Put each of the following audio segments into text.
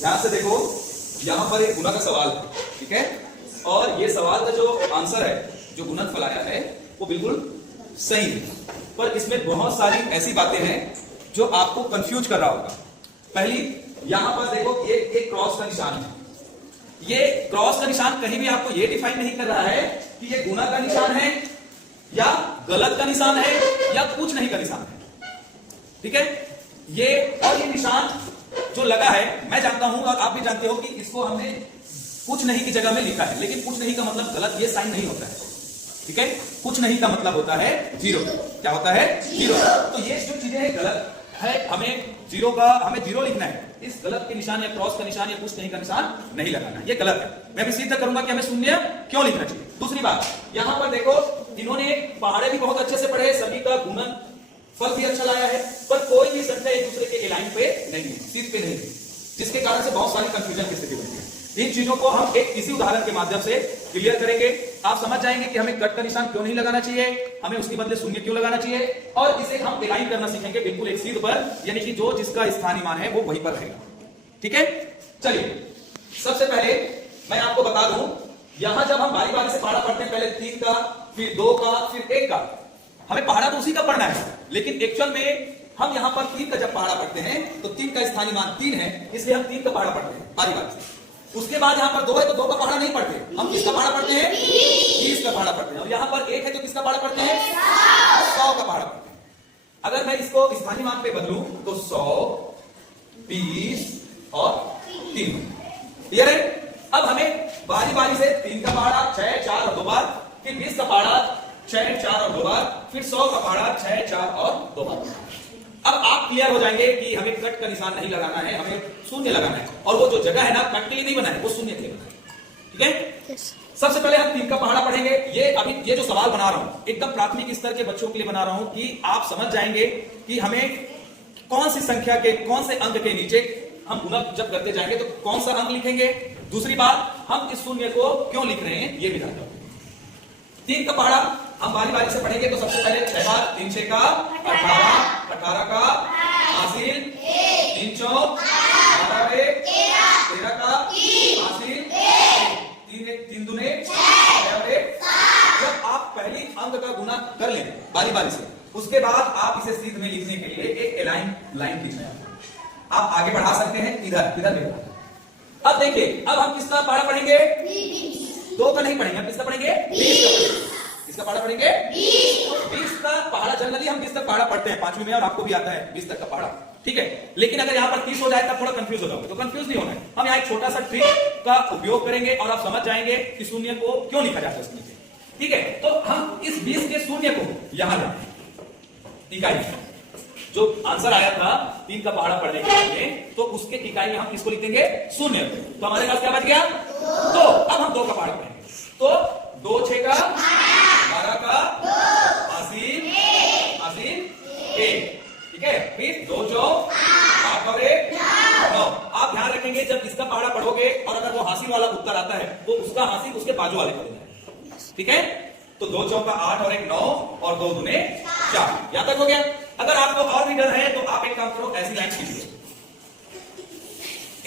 ध्यान से देखो, यहाँ पर एक गुना का सवाल है, ठीक है, और ये सवाल का जो आंसर है, जो गुणनफल आया है, वो बिल्कुल सही है, पर इसमें बहुत सारी ऐसी बातें हैं जो आपको कंफ्यूज कर रहा होगा। पहली, यहां पर देखो एक क्रॉस का निशान है। ये क्रॉस का निशान कहीं भी आपको ये डिफाइन नहीं कर रहा है कि ये गुना का निशान है या गलत का निशान है या कुछ नहीं का निशान है, ठीक है। ये और ये निशान जो लगा है, मैं जानता हूं और आप भी जानते हो कि इसको हमने कुछ नहीं की जगह में लिखा है, लेकिन कुछ नहीं का मतलब गलत ये साइन नहीं होता है, ठीक है। कुछ नहीं का मतलब होता है जीरो। क्या होता है? जीरो। तो ये जो चीजें हैं गलत है, हमें जीरो लिखना है। इस गलत के निशान या क्रॉस का निशान या कुछ नहीं का निशान नहीं लगाना, ये गलत है। मैं भी सीधा करूंगा कि हमें शून्य क्यों लिखना चाहिए। दूसरी बात, यहां पर देखो, इन्होंने पहाड़े भी बहुत अच्छे से पढ़े, सभी का गुणन फल भी अच्छा लाया है, पर कोई भी संख्या एक दूसरे के लाइन पे नहीं है, सीध पे नहीं है, जिसके कारण से बहुत सारी कंफ्यूजन की स्थिति बनती है। इन चीजों को हम एक किसी उदाहरण के माध्यम से क्लियर करेंगे। आप समझ जाएंगे कि हमें कट का निशान क्यों नहीं लगाना चाहिए, हमें उसके बदले शून्य क्यों लगाना चाहिए, और इसे हम अलाइन करना सीखेंगे बिल्कुल एक सीध पर, यानी कि जो जिसका स्थानीय मान है वो वहीं पर रहेगा, ठीक है। चलिए, सबसे पहले मैं आपको बता दूं, यहां जब हम बारी बारी से पहाड़ा पढ़ते हैं, पहले 3 का, फिर 2 का, फिर 1 का, हमें पहाड़ा तो उसी का पढ़ना है, लेकिन एक्चुअल में हम यहां पर 3 का जब पहाड़ा पढ़ते हैं तो 3 का स्थानीय मान 3 है, इसलिए हम 3 का पहाड़ा पढ़ते हैं बारी बारी से। उसके बाद यहां पर 2 है तो 2 का पहाड़ा नहीं पढ़ते, हम किसका पहाड़ा पढ़ते हैं? 30 का पहाड़ा पढ़ते हैं। और यहां पर 1 है तो किसका पहाड़ा पढ़ते हैं? 100 का पहाड़ा पढ़ते हैं। अगर मैं इसको स्थानीय मान पे बदलूं तो 100, 20 और 3, क्लियर है। अब हमें बारी बारी से 3 का पहाड़ा 6, 4 और 2 बार, फिर 20 का पहाड़ा 6, 4 और 2 बार, फिर 100 का पहाड़ा 6, 4 और 2 बार। अब आप क्लियर हो जाएंगे कि हमें कट का निशान नहीं लगाना है, हमें शून्य लगाना है, और वो जो जगह है ना, कट के लिए नहीं बना है, वो शून्य के लिए बना है, ठीक है। सबसे पहले हम 3 का पहाड़ा पढ़ेंगे। ये जो सवाल बना रहा हूं, एकदम प्राथमिक स्तर के बच्चों के लिए बना रहा हूं कि आप समझ जाएंगे कि हमें कौन सी संख्या के कौन से अंक के नीचे हम गुणा जब करते जाएंगे तो कौन सा अंक लिखेंगे। दूसरी बात, हम इस शून्य को क्यों लिख रहे हैं ये भी जानते हैं। 3 का पहाड़ा हम बारी बारी से पढ़ेंगे। तो सबसे पहले 6 बार 3 6 का 18, 18 का हासिल 3 चौक 13 का हासिल 3 दूने 6। जब आप पहली अंक का गुना कर लें बारी बारी से, उसके बाद आप इसे सीध में लिखने के लिए एक लाइन खींचना है। आप आगे बढ़ा सकते हैं, इधर भी। अब देखिए, अब हम किसका पहाड़ा पढ़ेंगे? 2 का नहीं पढ़ेंगे, हम किसका पढ़ेंगे? 20 का पढ़ेंगे। किसका पहाड़ा पढ़ेंगे? 20 का पहाड़ा। जनरली हम 20 तक पहाड़ा पढ़ते हैं 5वीं में, और आपको भी आता है 20 तक का पहाड़ा, ठीक है। लेकिन अगर यहाँ पर 30 हो जाए तब थोड़ा कंफ्यूज हो जाओगे, तो कंफ्यूज नहीं होना है। हम यहाँ एक छोटा सा ट्रिक का उपयोग करेंगे और आप समझ जाएंगे कि शून्य को क्यों लिखा जाता है उसके नीचे, ठीक है। तो हम इस 20 के शून्य को यहां लाएंगे, इकाई जो आंसर आया था 3 का पहाड़ा पढ़ने के लिए, तो उसके इकाई में हम किसको लिख देंगे? शून्य। तो हमारे पास क्या बच गया? 2। अब हम 2 का पहाड़ा पढ़ेंगे। तो 2 6 का 12 का हासिल 1, ठीक है। फिर 2 चौक 8 और 1 9। आप ध्यान रखेंगे, जब इसका पहाड़ा पढ़ोगे और अगर वो हासिल वाला उत्तर आता है तो उसका हासिल उसके बाजू वाले को देना है, ठीक है। तो 2 चौक का 8 और 1 9 और 2 दूने 4। यहां तक हो गया। अगर आपको और भी डर है तो आप एक काम करो, ऐसी लाइन खींचिए,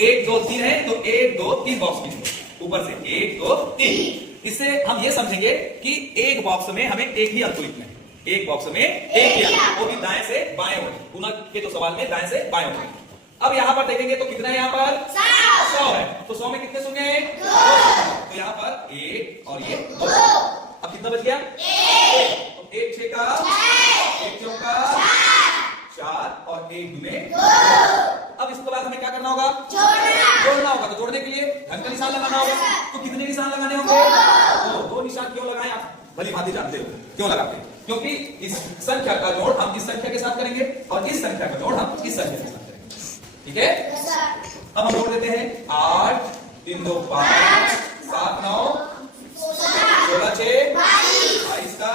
1 2 3 है तो 1 2 3 बॉक्स खींचिए ऊपर से, 1 2 3। इससे हम ये समझेंगे कि एक बॉक्स में हमें एक ही अंक लिखना है, एक बॉक्स में एक ही अंक, वो भी दाएं से बाएं होगा। गुणा के तो सवाल में दाएं से बाएं होगा। अब यहां पर देखेंगे तो कितना है? यहां पर 100 है, तो 100 में कितने शून्य हैं? 2। तो यहां पर 1 और ये 2। अब कितना बच गया? 1। 1 6 का 1 चौक का 4 और 1 दूने 2। अब इसके बाद हमें क्या करना होगा? जोड़ना होगा। तो जोड़ने के लिए धन का निशान लगाना होगा। तो कितने निशान लगाने होंगे? 2 निशान। क्यों लगाएं? आप भली भांति जानते हो क्यों लगाते हैं, क्योंकि इस संख्या का जोड़ हम इस संख्या के साथ करेंगे और इस संख्या का जोड़ हम इस संख्या के साथ करेंगे, ठीक है। अब हम जोड़ देते हैं 8 3 2 5 7 9 16 6 22 का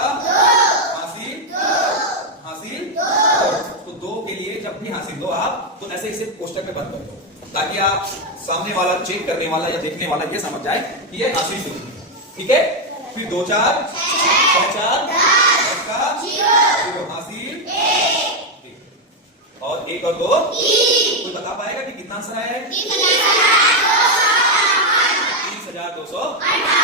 हासिल 2। तो 2 के लिए जब भी हासिल 2 आप तो ऐसे इसे कोष्टक में बंद कर दो, ताकि आप सामने वाला चेक करने वाला या देखने वाला ये समझ जाए कि ये हासिल शुरू है, ठीक है। फिर 2 4 6 4 10 का हासिल 1 और 1 और 2। कोई बता पाएगा कि कितना आंसर आया है? 2200